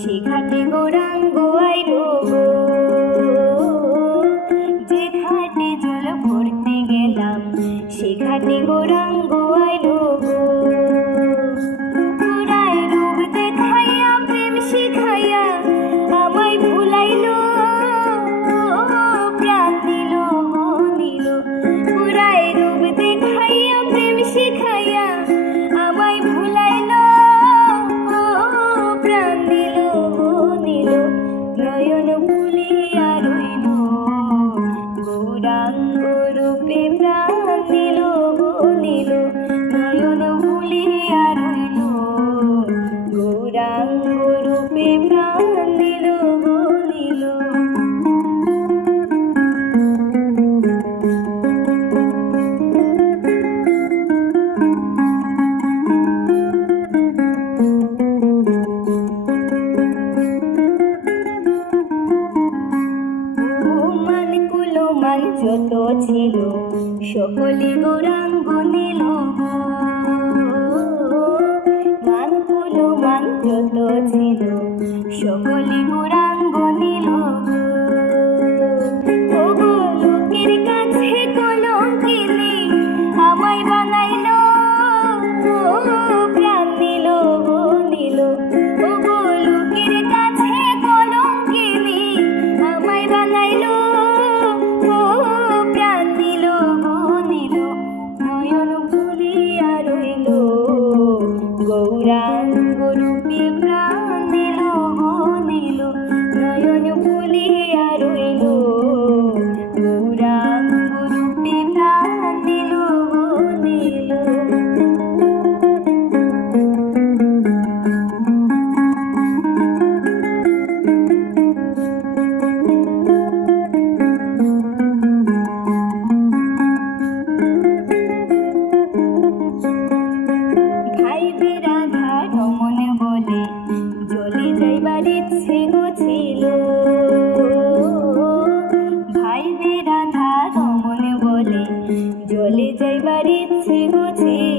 সে ঘাটে গৌরাঙ্গ আইল গো, যে ঘাটে জল ভরতে গেলাম সে ঘাটে গৌরাঙ্গ আইল গো। পুরায় রূপ দেখাইয়া প্রেম শিখাইয়া আমায় ভুলাইল, প্রাণ দিল গো নিল। পুরায় রূপ দেখাইয়া প্রেম শিখাইয়া আমায় ভুলাইল, প্রাণ দিল গো নিল। নয়ন ভুলিয়া রইল গৌরাঙ্গ রূপে প্রাণ দিল গো নিল। নয়ন ভুলিয়া রইল গৌরাঙ্গ রূপে প্রাণ দিল গো নিল। মান যত ছিল সকলে গৌরাঙ্গ নিল গো, মান যত ছিল সকলে গৌরাঙ্গ নিল গো। ওগো লোকের কাছে কলঙ্কিনী আমায় বানাইল, প্রাণ নিল গো নিল। ওগো লোকের কাছে কলঙ্কিনী আমায় বানাইল, প্রাণ দিল গো নিল। নয়ন ভুলিয়া রইল গৌরাঙ্গ রূপে প্রাণ দিল গো নিল। নয়ন ভুলিয়া রইল গৌরাঙ্গ রূপে প্রাণ দিল গো নিল। জলে যাইবার ইচ্ছে গো ছিল, ভাই রাধা রমন বলে জলে যাইবার ইচ্ছে গো ছিল।